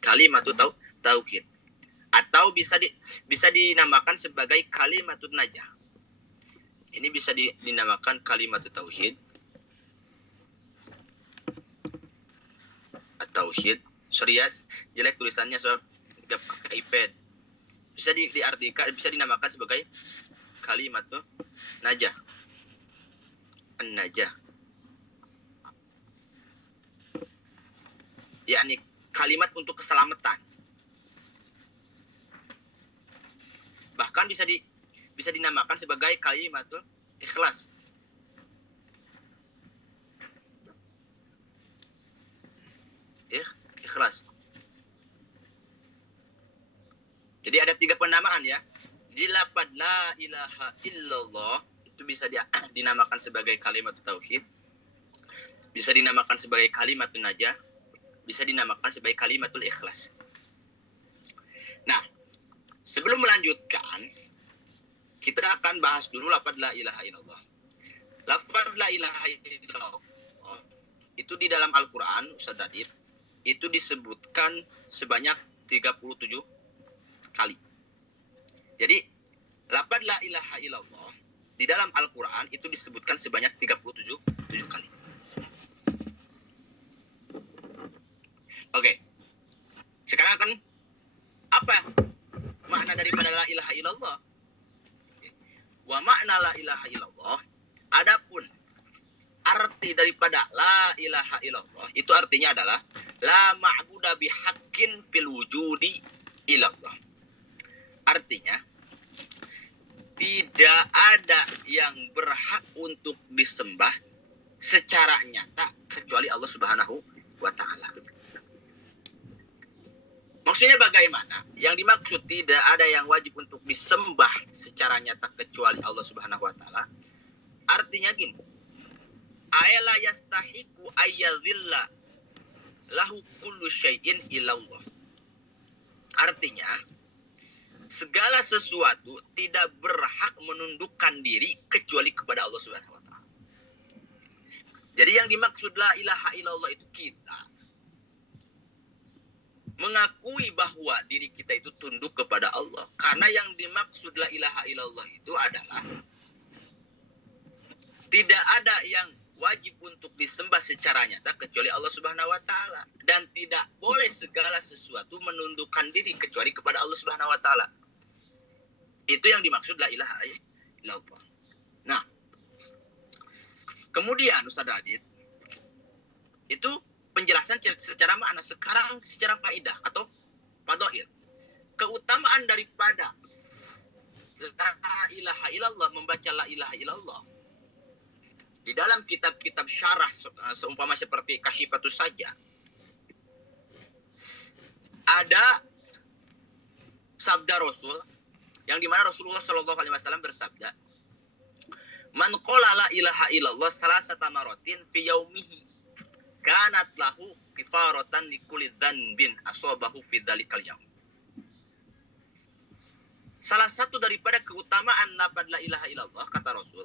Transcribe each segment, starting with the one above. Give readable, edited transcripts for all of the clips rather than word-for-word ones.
kalimatut tauhid, atau bisa dinamakan sebagai kalimatun najah. Ini bisa dinamakan kalimatut tauhid, sorry ya, jelek tulisannya soal nggak pakai iPad. Bisa diartikan, bisa dinamakan sebagai kalimatun najah, an-najah, yakni kalimat untuk keselamatan. Bahkan bisa dinamakan sebagai kalimatun ikhlas. Ikhlas. Jadi ada 3 penamaan ya. Di lafaz la ilaha illallah itu bisa dinamakan sebagai kalimat tauhid, bisa dinamakan sebagai kalimatun najah, bisa dinamakan sebagai kalimatul ikhlas. Nah, sebelum melanjutkan, kita akan bahas dulu lafaz la ilaha illallah. Lafaz la ilaha illallah itu di dalam Al-Quran, Ustaz Radit, itu disebutkan sebanyak 37 kali. Jadi, lafaz la ilaha illallah di dalam Al-Quran itu disebutkan sebanyak 37 kali. Oke. Sekarang akan apa makna daripada la ilaha illallah? Wa makna la ilaha illallah, adapun arti daripada la ilaha illallah itu artinya adalah la ma'buda bihaqqin fil wujudi illallah. Artinya tidak ada yang berhak untuk disembah secara nyata kecuali Allah Subhanahu wa taala. Maksudnya bagaimana? Yang dimaksud tidak ada yang wajib untuk disembah secara nyata kecuali Allah Subhanahu wa taala. Artinya gini. Ayala yastahiqu ayyadhilla lahu kullu syai'in illallah. Artinya segala sesuatu tidak berhak menundukkan diri kecuali kepada Allah Subhanahu wa taala. Jadi yang dimaksud la ilaha illallah itu kita mengakui bahwa diri kita itu tunduk kepada Allah. Karena yang dimaksud la ilaha illallah itu adalah tidak ada yang wajib untuk disembah secara nyata kecuali Allah Subhanahu wa taala, dan tidak boleh segala sesuatu menundukkan diri kecuali kepada Allah Subhanahu wa taala. Itu yang dimaksud la ilaha illallah. Nah, kemudian Ustaz Radit, itu penjelasan secara makna. Sekarang secara faidah atau fadhail. Keutamaan daripada la ilaha illallah, membaca la ilaha illallah. Di dalam kitab-kitab syarah seumpama seperti Kasyifatus Saja, ada sabda Rasul yang dimana Rasulullah Shallallahu Alaihi Wasallam bersabda, "Man qala la ilaha illallah salasata maratin fi yaumihi, kanat lahu kifaratan likulli dzanbin asabahu fi dzalikal yaum." Salah satu daripada keutamaan lafaz la ilaha illallah, kata Rasul,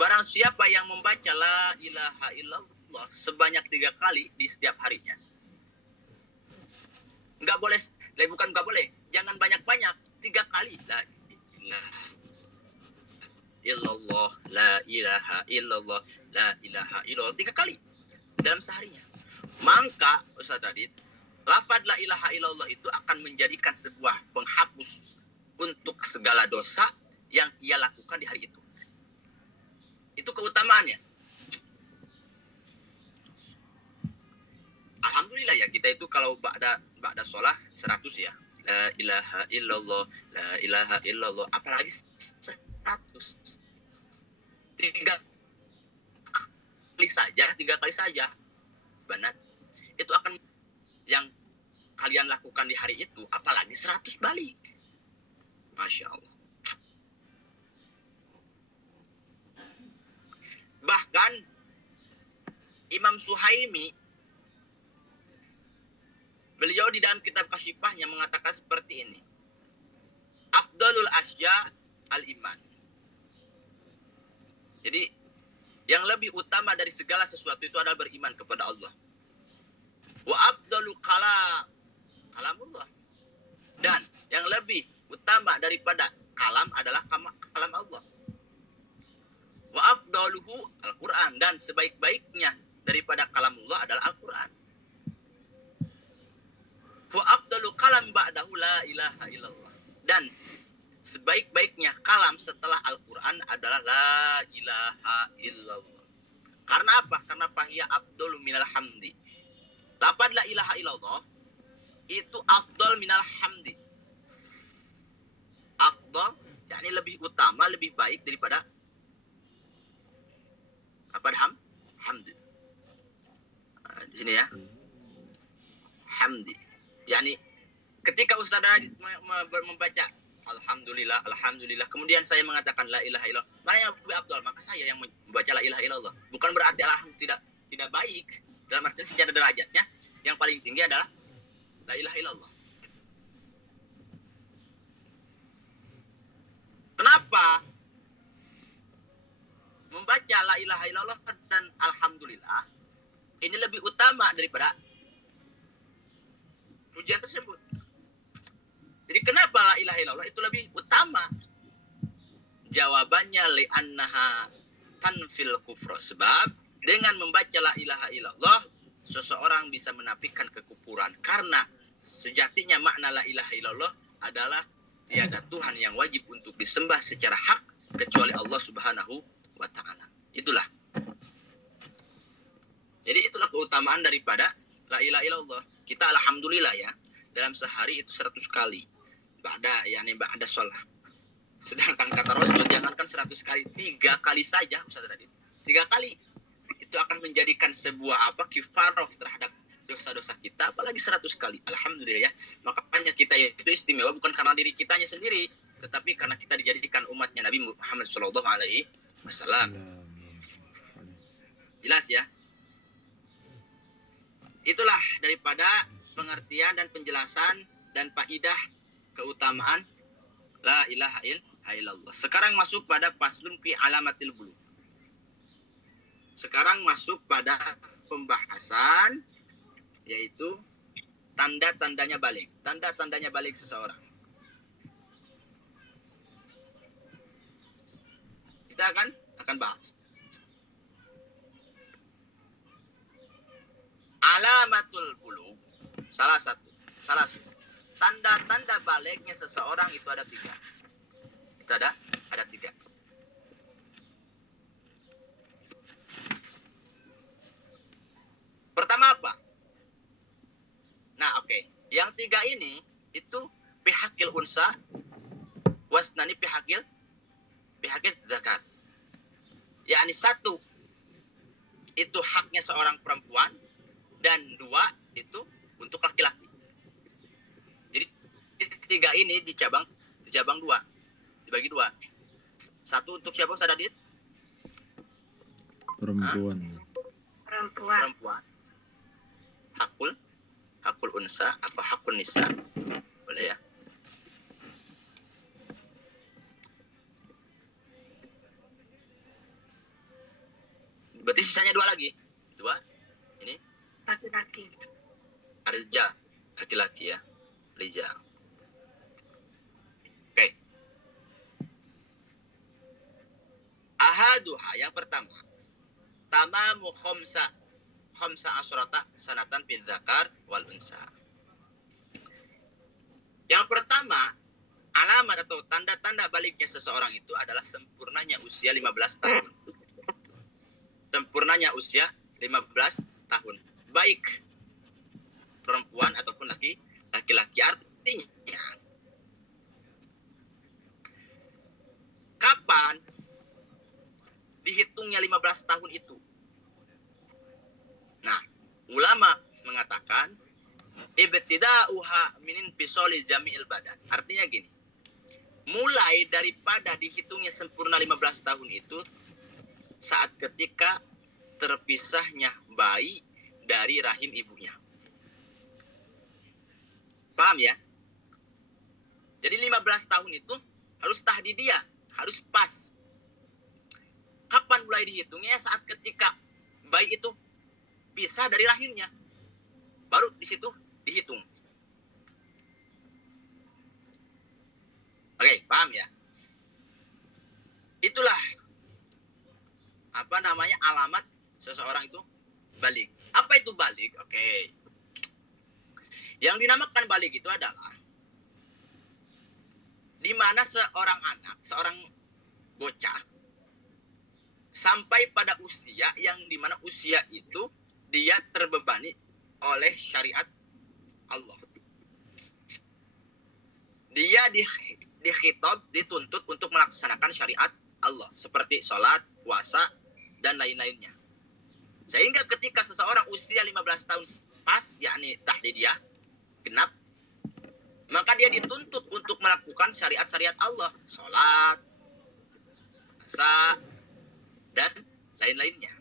barang siapa yang membaca la ilaha illallah sebanyak 3 kali di setiap harinya. Bukan nggak boleh, jangan banyak-banyak, 3 kali. La ilaha illallah, la ilaha illallah, la ilaha illallah, 3 kali dalam seharinya. Maka, Ustaz Radit, lafaz la ilaha illallah itu akan menjadikan sebuah penghapus untuk segala dosa yang ia lakukan di hari itu. Itu keutamaannya. Alhamdulillah ya, kita itu kalau ba'da sholat 100 ya. La ilaha illallah, la ilaha illallah. Apalagi 100. 3 kali saja. Benar. Itu akan yang kalian lakukan di hari itu, apalagi 100 balik. Masya Allah. Bahkan Imam Suhaimi, beliau di dalam kitab Kasyifahnya mengatakan seperti ini. Afdalul asya al-iman. Jadi yang lebih utama dari segala sesuatu itu adalah beriman kepada Allah. Wa afdalu kalamullah. Dan yang lebih utama daripada kalam adalah kalam Allah. Wa afdaluhu Al-Quran, dan sebaik-baiknya daripada kalamullah adalah Al-Quran. Wa afdalu kalam ba'dahu la ilaha illallah, dan sebaik-baiknya kalam setelah Al-Quran adalah la ilaha illallah. Karena apa? Karena fahiya afdalu minal hamdi. Lafaz la ilaha illallah itu afdal minal hamdi. Afdal yakni lebih utama, lebih baik daripada apa? Hamdi. Di sini ya. Hamdi. Yani ketika Ustaz Rajid membaca Alhamdulillah, Alhamdulillah, kemudian saya mengatakan la ilaha illallah, mana yang lebih afdal? Maka saya yang membaca la ilaha illallah. Bukan berarti alhamdulillah tidak baik. Dalam artian secara derajatnya yang paling tinggi adalah la ilaha illallah. Kenapa membaca la ilaha illallah dan alhamdulillah ini lebih utama daripada pujian tersebut? Jadi kenapa la ilaha illallah itu lebih utama? Jawabannya li'annaha tanfil kufra. Sebab dengan membaca la ilaha illallah seseorang bisa menafikan kekufuran. Karena sejatinya makna la ilaha illallah adalah tiada Tuhan yang wajib untuk disembah secara hak kecuali Allah Subhanahu wa ta'ala. Itulah. Jadi itulah keutamaan daripada la ilaha illallah. Kita alhamdulillah ya, dalam sehari itu 100 kali. Ba'da sholat. Sedangkan kata Rasul, jangankan 100 kali, 3 kali saja Ustaz Radit. 3 kali. Itu akan menjadikan sebuah kifarah terhadap dosa-dosa kita, apalagi 100 kali. Alhamdulillah ya. Makanya kita itu istimewa bukan karena diri kitanya sendiri, tetapi karena kita dijadikan umatnya Nabi Muhammad SAW. Jelas ya? Itulah daripada pengertian dan penjelasan dan faidah keutamaan la ilaha illallah. Sekarang masuk pada faslun fi alamatil bulugh. Sekarang masuk pada pembahasan yaitu tanda-tandanya balik. Tanda-tandanya balik seseorang. Kita akan bahas. Alamatul bulugh, salah satu tanda-tanda baliknya seseorang itu ada 3. Itu ada 3. Pertama apa? Nah, oke. Yang 3 ini itu pihakil unsa wasnani pihakil zakar. Yakni 1 itu haknya seorang perempuan dan 2 itu untuk laki-laki. Jadi 3 ini dicabang 2, dibagi 2. 1 untuk siapa Ustaz Adit? Perempuan. Hakul unsa atau hakun nisa. Boleh ya? Berarti sisanya 2 lagi. 2 ini laki-laki. Arja, laki-laki ya. Rija. Oke. Ahaduha, yang pertama. Tamamu khamsa asyrata sanatan fil dzakar wal unsa. Yang pertama, alamat atau tanda-tanda baliknya seseorang itu adalah sempurnanya usia 15 tahun. Sempurnanya usia 15 tahun. Baik perempuan ataupun laki-laki. Artinya kapan dihitungnya 15 tahun itu? Nah, ulama mengatakan ibtida'uha min fisali jami'il badan. Artinya gini. Mulai daripada dihitungnya sempurna 15 tahun itu saat ketika terpisahnya bayi dari rahim ibunya. Paham ya? Jadi 15 tahun itu harus tahdidiyah, harus pas. Kapan mulai dihitungnya? Saat ketika bayi itu pisah dari rahimnya. Baru di situ dihitung. balik. Apa itu balik? Oke. Yang dinamakan balik itu adalah di mana seorang anak, seorang bocah sampai pada usia yang dimana usia itu dia terbebani oleh syariat Allah. Dia dikhitab, dituntut untuk melaksanakan syariat Allah seperti sholat, puasa, dan lain-lainnya. Sehingga ketika seseorang usia 15 tahun pas, yakni tahdidiyah, genap, maka dia dituntut untuk melakukan syariat-syariat Allah, sholat, puasa, dan lain-lainnya.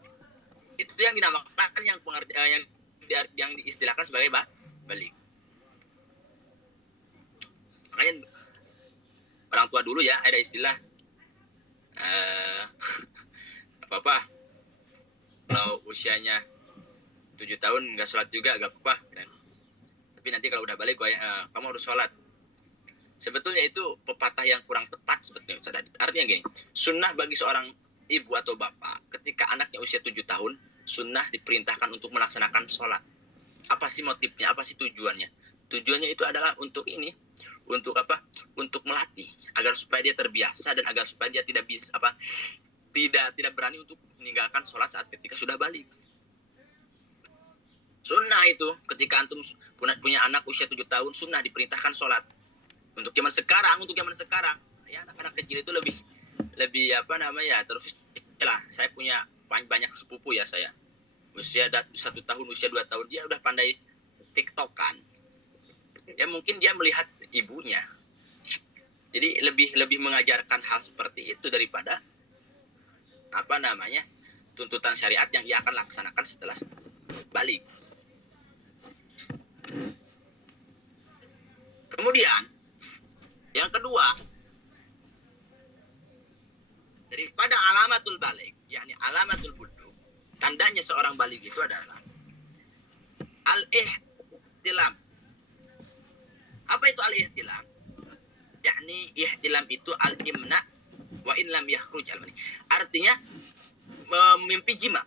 Itu yang dinamakan yang diistilahkan sebagai balik. Makanya orang tua dulu ya ada istilah apa-apa kalau usianya 7 tahun nggak sholat juga nggak apa-apa. Tapi nanti kalau udah balik kamu harus sholat. Sebetulnya itu pepatah yang kurang tepat sebetulnya. Artinya gini, sunnah bagi seorang ibu atau bapak ketika anaknya usia 7 tahun, sunnah diperintahkan untuk melaksanakan sholat. Apa sih motifnya? Apa sih tujuannya? Tujuannya itu adalah untuk ini, untuk apa? Untuk melatih agar supaya dia terbiasa dan agar supaya dia tidak berani untuk meninggalkan sholat saat ketika sudah balik. Sunnah itu ketika antum punya anak usia 7 tahun, sunnah diperintahkan sholat. Untuk zaman sekarang, ya anak-anak kecil itu lebih terus lah. Saya punya banyak sepupu ya saya. Usia 1 tahun, usia 2 tahun dia udah pandai TikTokan. Ya mungkin dia melihat ibunya. Jadi lebih mengajarkan hal seperti itu daripada tuntutan syariat yang ia akan laksanakan setelah balik. Kemudian yang kedua, daripada alamatul balik, yakni alamatul bulugh, tandanya seorang balik itu adalah al-ihtilam. Apa itu al-ihtilam? Yakni ihtilam itu al-imna wa in lam yakhruj al-mani. Artinya mimpi jima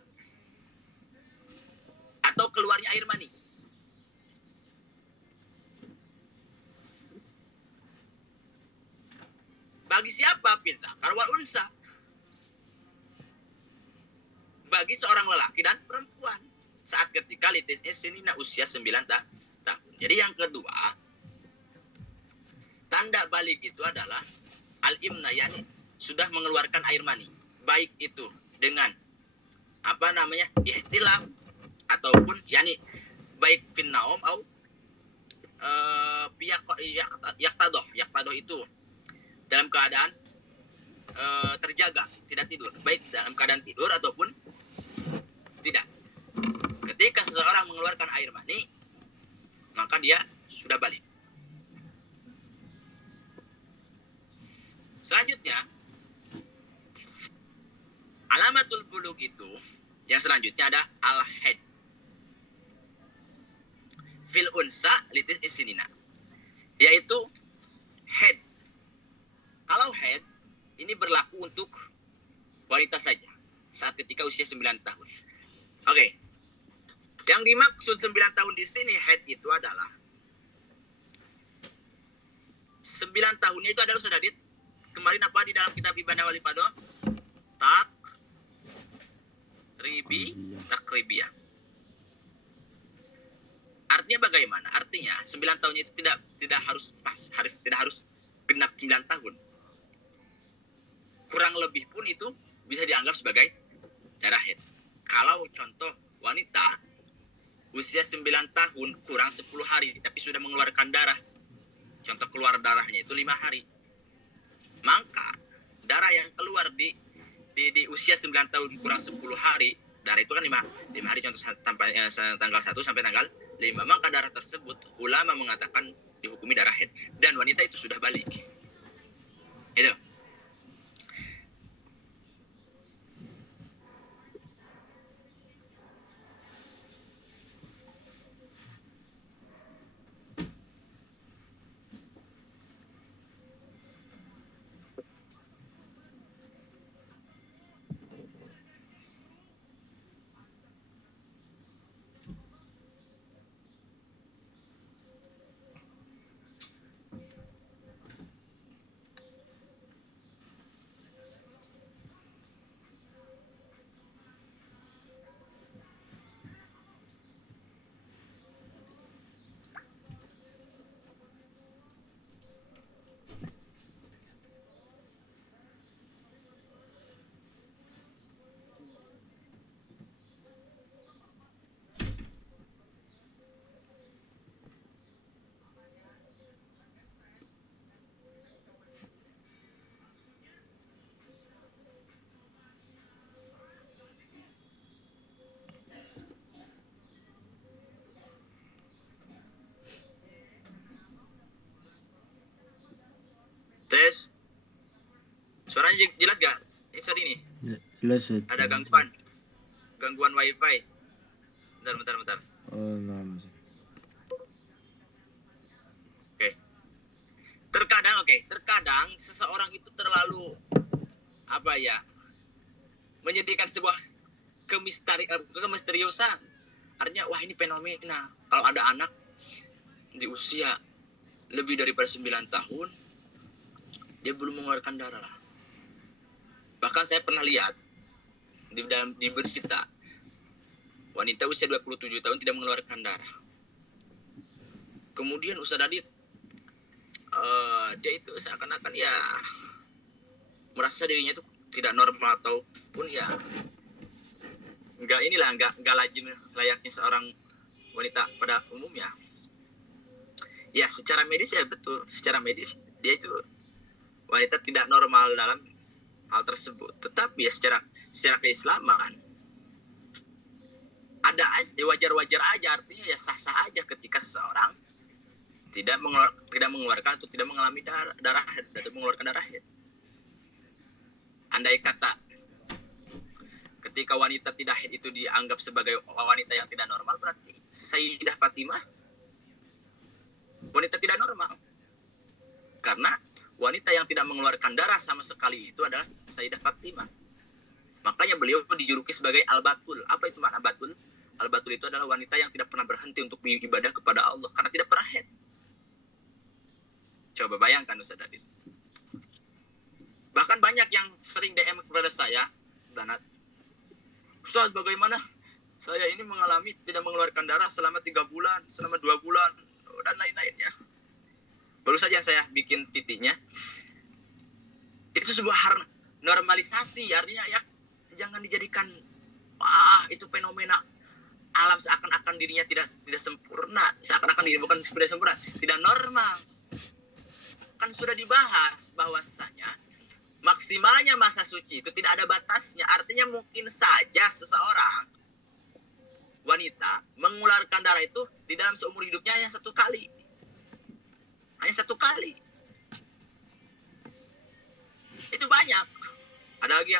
atau keluarnya air mani. Bagi siapa? Dzakar wal unsa. Bagi seorang lelaki dan perempuan saat ketika litis sinina usia 9 tahun. Jadi yang kedua, tanda balik itu adalah al-imna, yakni sudah mengeluarkan air mani. Baik itu dengan ihtilam ataupun yakni baik finnaum atau yaktadoh itu dalam keadaan terjaga, tidak tidur, baik dalam keadaan tidur ataupun tidak. Ketika seseorang mengeluarkan air mani, maka dia sudah balik. Selanjutnya, alamatul bulugh itu yang selanjutnya ada al-haid. Fil unsa litis isinina, yaitu haid. Kalau haid ini berlaku untuk wanita saja saat ketika usia 9 tahun. Oke. Yang dimaksud 9 tahun di sini haid itu adalah 9 tahunnya itu adalah sudah kemarin apa di dalam kitab Ibadah wal Ibadah? Takribiyah. Artinya bagaimana? Artinya 9 tahunnya itu tidak harus tidak harus genap 9 tahun. Kurang lebih pun itu bisa dianggap sebagai darah haid. Kalau contoh wanita usia 9 tahun kurang 10 hari tapi sudah mengeluarkan darah, contoh keluar darahnya itu 5 hari, maka darah yang keluar di usia 9 tahun kurang 10 hari, darah itu kan 5 hari, contoh sampai tanggal 1 sampai tanggal 5, maka darah tersebut ulama mengatakan dihukumi darah haid dan wanita itu sudah balik. Itu. Suaranya jelas gak? Sorry nih. Jelas. Ada gangguan wifi. Bentar. Oh, no. Terkadang seseorang itu terlalu menyediakan sebuah kemisteriusan. Artinya wah ini fenomena. Kalau ada anak di usia lebih daripada 9 tahun dia belum mengeluarkan darah. Bahkan saya pernah lihat di berita wanita usia 27 tahun tidak mengeluarkan darah. Kemudian Ustaz Adit dia itu seakan-akan ya merasa dirinya itu tidak normal ataupun ya nggak lazim layaknya seorang wanita pada umumnya. Ya secara medis ya betul, secara medis dia itu wanita tidak normal dalam hal tersebut. Tetapi ya secara keislaman ada wajar-wajar aja, artinya ya sah-sah aja ketika seseorang tidak mengeluarkan atau tidak mengalami darah haid atau mengeluarkan darah haid. Andai kata ketika wanita tidak haid itu dianggap sebagai wanita yang tidak normal, berarti Sayyidah Fatimah wanita tidak normal. Karena wanita yang tidak mengeluarkan darah sama sekali itu adalah Sayyidah Fatimah. Makanya beliau dijuluki sebagai Al-Batul. Apa itu makna Batul? Al-Batul itu adalah wanita yang tidak pernah berhenti untuk beribadah kepada Allah karena tidak pernah haid. Coba bayangkan Ustaz Adit. Bahkan banyak yang sering DM kepada saya, Banat, Ustaz bagaimana saya ini mengalami tidak mengeluarkan darah selama 3 bulan, selama 2 bulan, dan lain-lainnya. Baru saja saya bikin fitihnya. Itu sebuah normalisasi, artinya ya jangan dijadikan itu fenomena alam seakan-akan dirinya tidak sempurna, seakan-akan dirinya bukan tidak sempurna, tidak normal. Kan sudah dibahas bahwasanya maksimalnya masa suci itu tidak ada batasnya. Artinya mungkin saja seseorang wanita mengeluarkan darah itu di dalam seumur hidupnya hanya 1 kali. Hanya 1 kali. Itu banyak. Ada lagi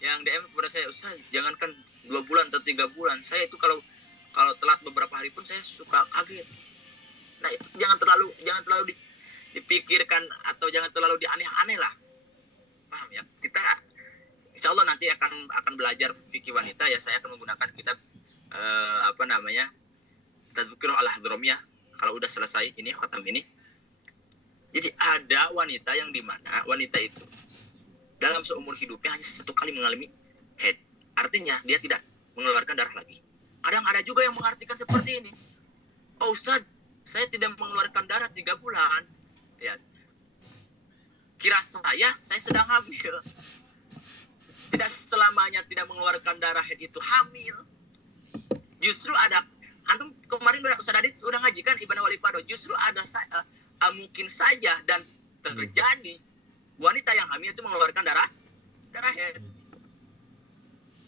yang DM kepada saya, Ustaz, jangankan 2 bulan atau 3 bulan. Saya itu kalau telat beberapa hari pun saya suka kaget. Nah, itu jangan terlalu dipikirkan atau jangan terlalu dianeh-aneh lah. Paham ya? Kita insya Allah nanti akan belajar fikih wanita ya. Saya akan menggunakan kitab Tadzkirah al-Hadramiyah kalau udah selesai ini khatam ini. Jadi ada wanita yang dimana wanita itu dalam seumur hidupnya hanya 1 kali mengalami haid. Artinya dia tidak mengeluarkan darah lagi. Kadang ada juga yang mengartikan seperti ini. Oh Ustaz, saya tidak mengeluarkan darah 3 bulan. Lihat. Kira saya sedang hamil. Tidak selamanya tidak mengeluarkan darah haid itu hamil. Justru ada, antum kemarin Ustaz Adit udah ngajikan Ibn Wali Pado. Justru ada mungkin saja dan terjadi wanita yang hamil itu mengeluarkan darah haid.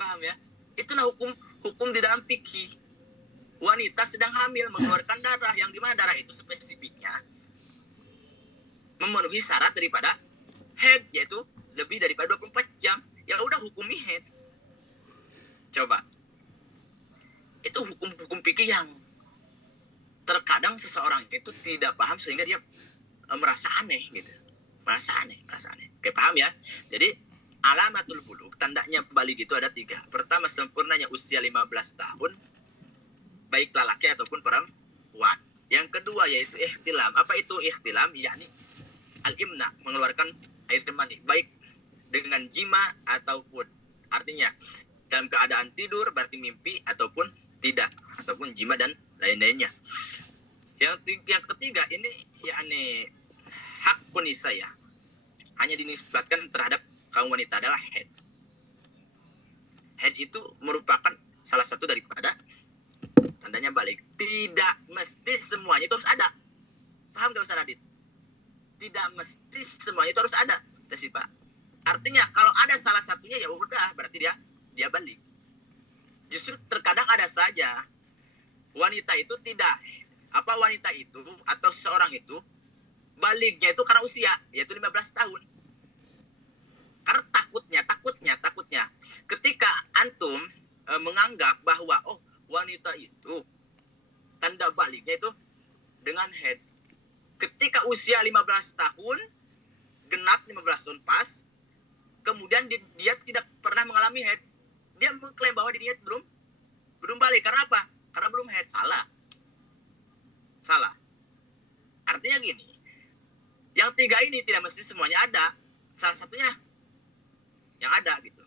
Paham ya? Itulah hukum di dalam fikih. Wanita sedang hamil mengeluarkan darah yang dimana darah itu spesifiknya memenuhi syarat daripada haid, yaitu lebih daripada 24 jam. Ya udah hukumi haid. Coba. Itu hukum fikih yang terkadang seseorang itu tidak paham sehingga dia merasa aneh gitu. Merasa aneh. Oke, paham ya? Jadi alamatul bulugh, tandanya balik itu ada 3. Pertama, sempurnanya usia 15 tahun baik lelaki ataupun perempuan. Yang kedua yaitu ihtilam. Apa itu ihtilam? Yakni al-imna, mengeluarkan air mani, baik dengan jima ataupun artinya dalam keadaan tidur berarti mimpi ataupun tidak, ataupun jima dan lain-lainnya. Yang ketiga ini yakni hak punisa ya, hanya dinisbatkan terhadap kaum wanita adalah haid. Haid itu merupakan salah satu daripada tandanya balik. Tidak mesti semuanya itu harus ada. Paham gak Ustaz Adit? Tidak mesti semuanya itu harus ada, sih Pak. Artinya kalau ada salah satunya ya udah berarti dia balik. Justru terkadang ada saja wanita itu wanita itu atau seseorang itu baliknya itu karena usia, yaitu 15 tahun. takutnya ketika antum menganggap bahwa wanita itu tanda baliknya itu dengan head. Ketika usia 15 tahun, genap 15 tahun pas, kemudian dia tidak pernah mengalami head. Dia mengklaim bahwa dirinya belum balik. Karena apa? Karena belum head. Salah. Artinya gini, yang tiga ini tidak mesti semuanya ada. Salah satunya yang ada gitu.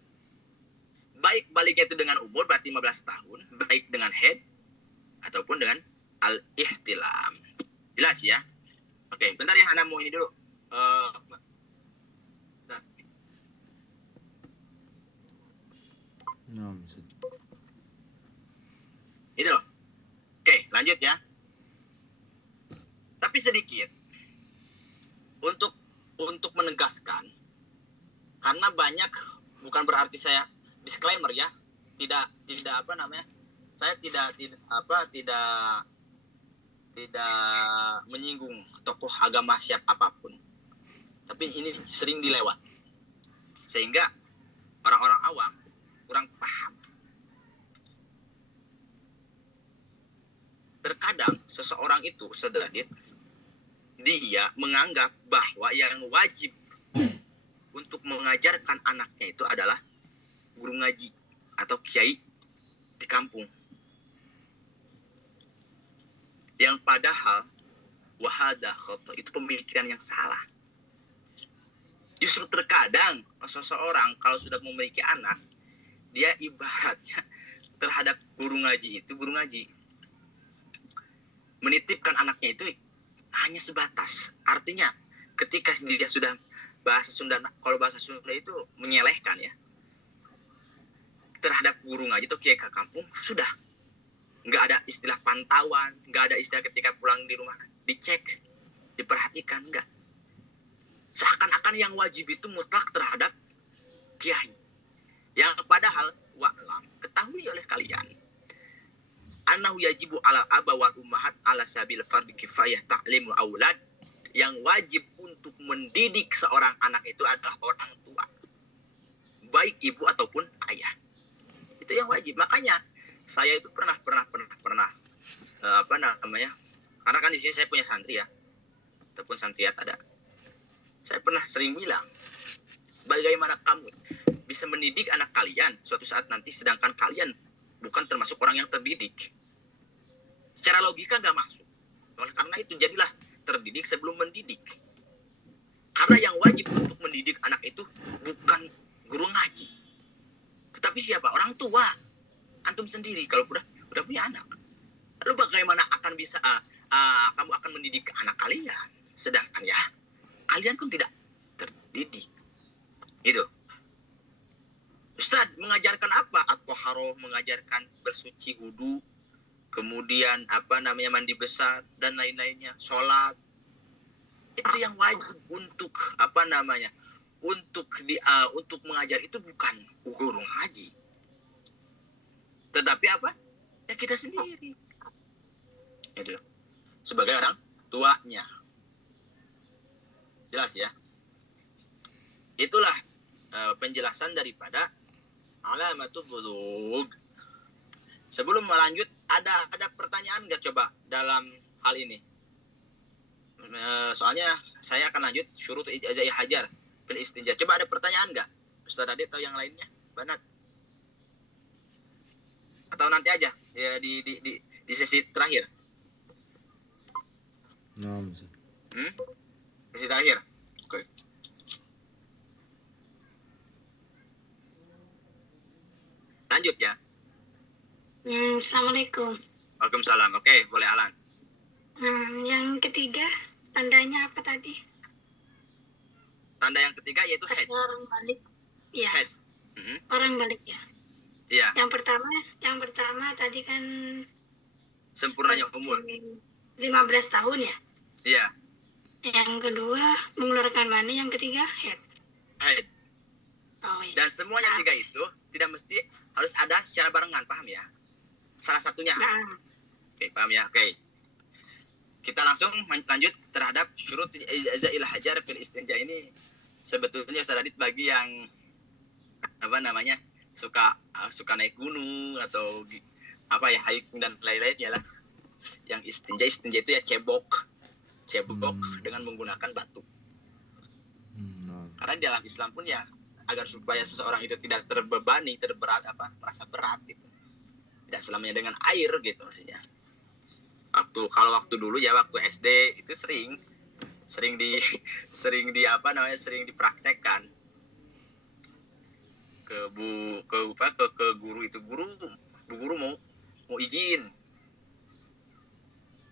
Baik baliknya itu dengan umur berarti 15 tahun, baik dengan head ataupun dengan al-ihtilam. Jelas ya? Oke, bentar ya, Ana mau ini dulu. Itu. Oke, lanjut ya. Tapi sedikit untuk menegaskan, karena banyak, bukan berarti saya disclaimer ya, tidak apa namanya, saya tidak menyinggung tokoh agama siapa apapun, tapi ini sering dilewat sehingga orang-orang awam kurang paham. Terkadang seseorang itu sedikit dia menganggap bahwa yang wajib untuk mengajarkan anaknya itu adalah guru ngaji atau kiai di kampung. Yang padahal wahada khoto itu pemikiran yang salah. Justru terkadang seseorang kalau sudah memiliki anak, dia ibaratnya terhadap guru ngaji itu guru ngaji. Menitipkan anaknya itu hanya sebatas. Artinya ketika dia sudah bahasa Sunda, kalau bahasa Sunda itu menyelehkan ya, terhadap guru ngaji atau kiai ke kampung, sudah nggak ada istilah pantauan, nggak ada istilah ketika pulang di rumah dicek, diperhatikan, nggak. Seakan-akan yang wajib itu mutlak terhadap kiai. Yang padahal wa'lam, ketahui oleh kalian, annahu yajibu alal aba wal ummahat ala sabil fardhi kifayah ta'limul aulad. Yang wajib untuk mendidik seorang anak itu adalah orang tua, baik ibu ataupun ayah. Itu yang wajib. Makanya saya itu pernah apa namanya, karena kan di sini saya punya santri ya, ataupun santriat ada. Saya pernah sering bilang, bagaimana kamu bisa mendidik anak kalian suatu saat nanti sedangkan kalian bukan termasuk orang yang terdidik. Secara logika nggak masuk. Oleh karena itu jadilah terdidik sebelum mendidik. Karena yang wajib untuk mendidik anak itu bukan guru ngaji, tetapi siapa? Orang tua. Antum sendiri kalau udah punya anak. Lalu bagaimana akan bisa kamu akan mendidik anak kalian sedangkan ya kalian pun tidak terdidik. Itu. Ustaz mengajarkan apa? At-Taharah, mengajarkan bersuci, wudu, kemudian mandi besar dan lain-lainnya, sholat. Itu yang wajib untuk untuk mengajar itu bukan guru ngaji, tetapi ya kita sendiri itu sebagai orang tuanya. Jelas ya? Itulah penjelasan daripada alamatul bulugh. Sebelum melanjut, ada pertanyaan nggak coba dalam hal ini? Soalnya saya akan lanjut syurut ijazah hajar fil istinja. Coba ada pertanyaan nggak? Ustaz Adit atau yang lainnya? Banat. Atau nanti aja ya di sesi terakhir. Sesi terakhir. Oke. Lanjut ya. Assalamualaikum. Waalaikumsalam. Oke, boleh Alan. Yang ketiga, tandanya apa tadi? Tanda yang ketiga yaitu head. Orang balik. Iya. Head. Orang balik ya. Iya. Yang pertama tadi kan sempurnanya umur 15 tahun ya. Iya. Yang kedua mengeluarkan mani, yang ketiga head. Head. Oh iya. Dan semuanya tiga itu tidak mesti harus ada secara barengan, paham ya? Salah satunya. Oke, paham ya? Oke. Kita langsung lanjut terhadap syurut ijazah hajar fil istinja ini. Sebetulnya Ustaz Adit bagi yang apa namanya, suka naik gunung atau hiking dan lain-lainnya lah. Yang istinja itu ya cebok dengan menggunakan batu. Karena di dalam Islam pun ya agar supaya seseorang itu tidak terbebani, merasa berat gitu. Tidak selamanya dengan air gitu maksudnya. Waktu dulu ya, waktu SD itu sering dipraktekkan ke guru itu, guru mau izin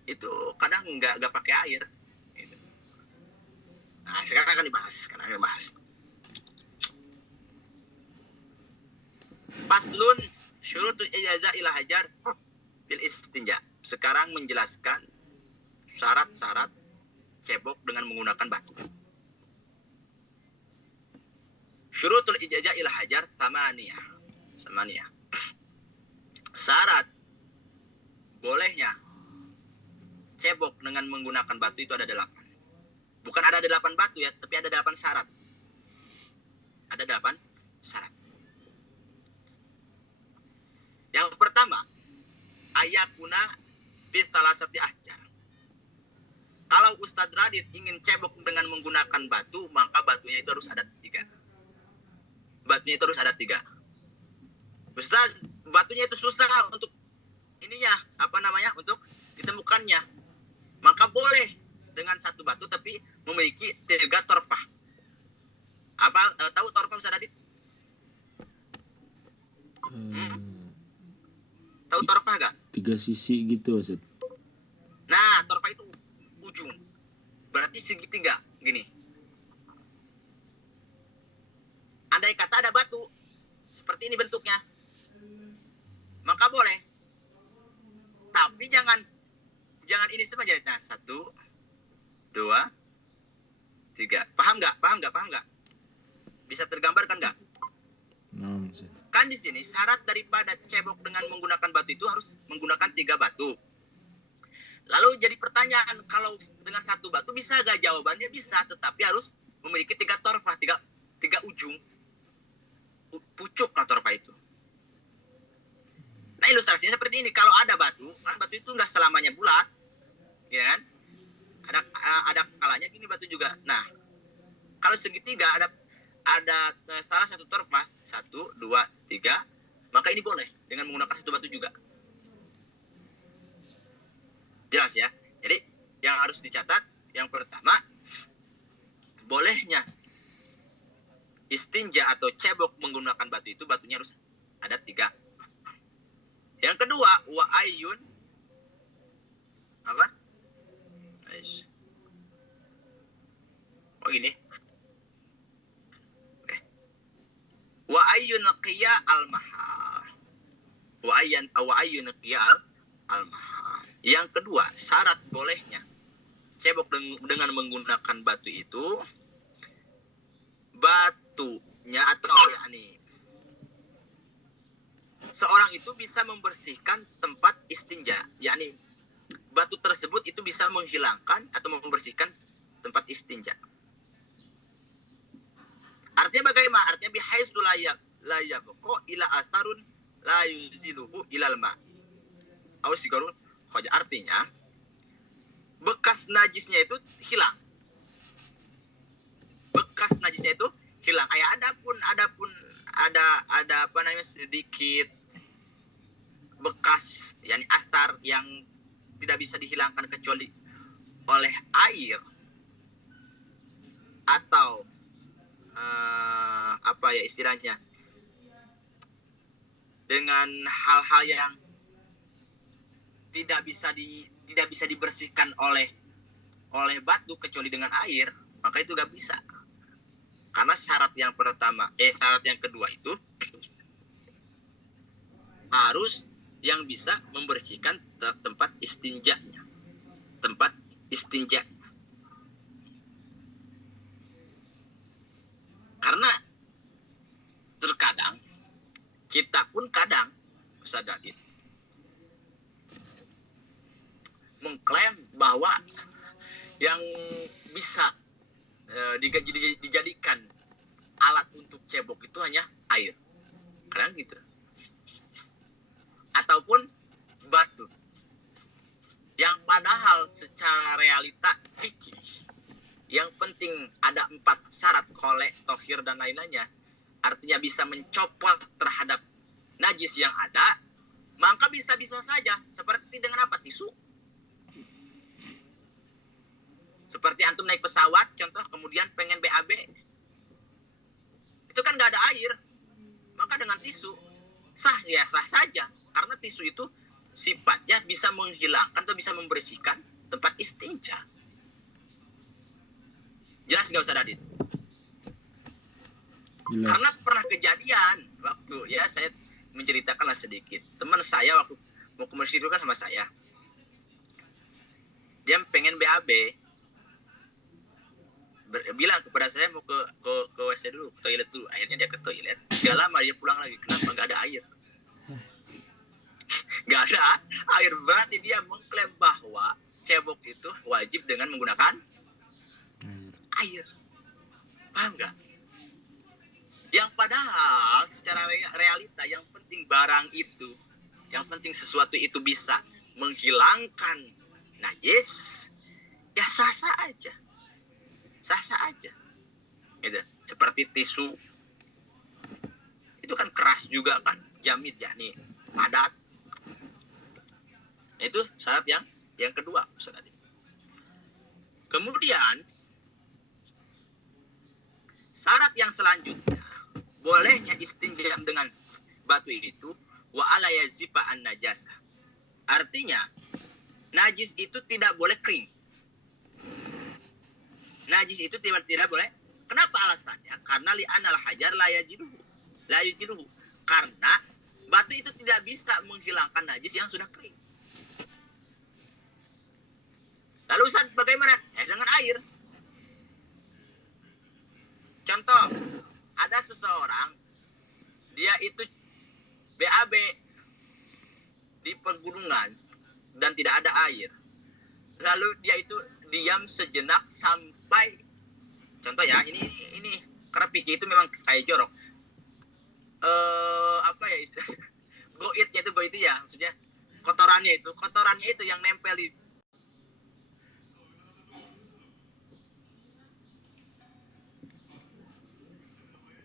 itu kadang nggak pakai air gitu. Nah, sekarang akan dibahas. Faslun syurutul ijazah ila hajar bil istinja. Sekarang menjelaskan syarat-syarat cebok dengan menggunakan batu. Syurutul ijazah ila hajar samaniyah. Syarat bolehnya cebok dengan menggunakan batu itu ada 8. Bukan ada 8 batu ya, tapi ada 8 syarat. Ada 8 syarat. Yang pertama, ayakuna fi salasati ahjar. Kalau Ustadz Radit ingin cebok dengan menggunakan batu, maka batunya itu harus ada 3. Ustadz, batunya itu susah untuk untuk ditemukannya. Maka boleh dengan 1 batu tapi memiliki 3 torfah. Tahu torfah Ustadz Radit? Tahu torfah gak? 3 sisi gitu Ustaz. Nah, torfah itu ujung. Berarti segitiga gini. Andai kata ada batu seperti ini bentuknya, maka boleh. Tapi jangan ini saja. Nah, 1, 2, 3. Paham nggak? Bisa tergambarkan nggak? Kan di sini syarat daripada cebok dengan menggunakan batu itu harus menggunakan 3 batu. Lalu jadi pertanyaan, kalau dengan 1 batu bisa gak? Jawabannya bisa, tetapi harus memiliki 3 torfah, 3 ujung. Pucuk lah torfah itu. Nah, ilustrasinya seperti ini. Kalau ada batu, kan batu itu nggak selamanya bulat, ya kan? Ada kalanya gini batu juga. Nah, kalau segitiga ada salah satu torfah, 1, 2, 3, maka ini boleh dengan menggunakan 1 batu juga. Jelas ya? Jadi yang harus dicatat, yang pertama, bolehnya istinja atau cebok menggunakan batu itu batunya harus ada 3. Yang kedua, wa ayyun apa? Gini. Wa ayyun qiya al-mahal. Wa ayyun qiya al-mahal. Yang kedua, syarat bolehnya cebok dengan menggunakan batu itu, batunya atau seorang itu bisa membersihkan tempat istinja, yakni batu tersebut itu bisa menghilangkan atau membersihkan tempat istinja. Artinya bagaimana? Artinya bihaitsu la yabqa ila atharun la yuziluhu ilal ma. Ausigarun hoja, artinya bekas najisnya itu hilang. Ada sedikit bekas, yakni asar yang tidak bisa dihilangkan kecuali oleh air atau istilahnya dengan hal-hal yang tidak bisa dibersihkan oleh batu kecuali dengan air, maka itu gak bisa. Karena syarat yang kedua itu harus yang bisa membersihkan tempat istinjanya. Karena terkadang kita pun Ustaz Dadit mengklaim bahwa yang bisa dijadikan alat untuk cebok itu hanya air. Kadang gitu. Ataupun batu. Yang padahal secara realita fikih, yang penting ada 4 syarat kolek, tohir, dan lain-lainnya. Artinya bisa mencopot terhadap najis yang ada, maka bisa-bisa saja. Seperti dengan apa? Tisu. Seperti antum naik pesawat, contoh, kemudian pengen BAB. Itu kan gak ada air. Maka dengan tisu, sah saja. Karena tisu itu sifatnya bisa menghilangkan atau bisa membersihkan tempat istinja. Jelas gak Ustaz Adit? Jelas. Karena pernah kejadian waktu ya saya menceritakanlah sedikit. Teman saya waktu mau ke masjid itu kan sama saya. Dia pengen BAB. Bilang kepada saya mau ke WC dulu, ke toilet dulu. Akhirnya dia ke toilet. Gak lama dia pulang lagi. Kenapa? Gak ada air. Gak ada air. Berarti dia mengklaim bahwa cebok itu wajib dengan menggunakan air. Paham gak? Yang padahal secara realita yang penting barang itu, yang penting sesuatu itu bisa menghilangkan najis, ya sah-sah aja. Sah-sah aja. Gitu. Seperti tisu. Itu kan keras juga kan, jamit ya nih, padat. Itu syarat yang kedua, Ustaz Adit. Kemudian syarat yang selanjutnya, bolehnya istinja dengan batu itu wa ala yazifa an najasa. Artinya najis itu tidak boleh kering. Najis itu tidak boleh. Kenapa alasannya? Karena li'anal hajar la yajiduhu. Karena batu itu tidak bisa menghilangkan najis yang sudah kering. Lalu Ustaz bagaimana? Dengan air. Contoh, ada seseorang, dia itu BAB di pegunungan dan tidak ada air. Lalu dia itu diam sejenak sampai, contoh ya, ini karena pikir itu memang kayak jorok. Apa ya istilahnya? Goitnya itu ya, maksudnya kotorannya itu yang nempel